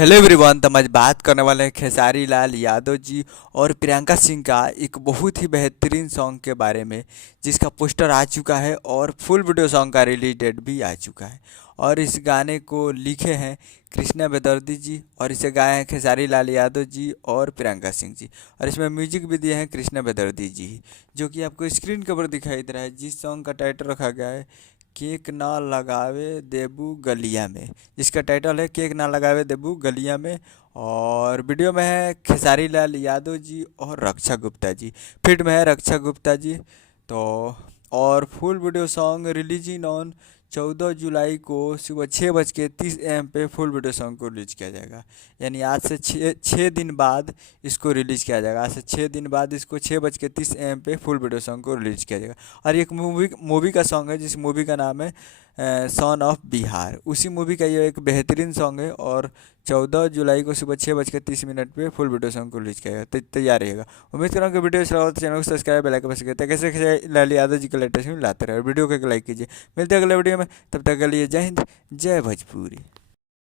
Hello everyone. तो हम आज बात करने वाले हैं खेसारी लाल यादव जी और प्रियंका सिंह का एक बहुत ही बेहतरीन सॉन्ग के बारे में, जिसका पोस्टर आ चुका है और फुल वीडियो सॉन्ग का रिलीज डेट भी आ चुका है। और इस गाने को लिखे हैं कृष्णा बेदर्दी जी और इसे गाए हैं खेसारी लाल यादव जी और प्रियंका सिंह जी। और इसमें म्यूजिक भी दिए हैं कृष्णा बेदर्दी जी ही, जो कि आपको स्क्रीन के ऊपर दिखाई दे रहा है। जिस सॉन्ग का टाइटल रखा गया है केक ना लगावे देबू गलिया में, जिसका टाइटल है केक ना लगावे देबू गलिया में। और वीडियो में है खेसारी लाल यादव जी और रक्षा गुप्ता जी, फिट में है रक्षा गुप्ता जी। तो और full video song releasing on 14 जुलाई को सुबह 6:30 AM पे फुल वीडियो सॉन्ग को रिलीज किया जाएगा। यानी आज से छः दिन बाद इसको रिलीज किया जाएगा। आज से 6 दिन बाद इसको 6:30 AM पे फुल वीडियो सॉन्ग को रिलीज किया जाएगा। और एक मूवी का सॉन्ग है, जिस मूवी का नाम है सन ऑफ बिहार। उसी मूवी का ये एक बेहतरीन सॉन्ग है। और 14 जुलाई को सुबह 6:30 पे फुल वीडियो सॉन्ग को रिलीज किया जाएगा। तैयार रहेगा। उम्मीद करूँ कि वीडियो अच्छा लगा तो चैनल को सब्सक्राइब बेल आइकन प्रेस करें, कैसे कैसे लाल यादव जी के लेटेस्ट में लाते रहे। वीडियो को लाइक कीजिए। मिलते हैं अगले वीडियो में, तब तक के लिए जय हिंद जय भोजपुरी।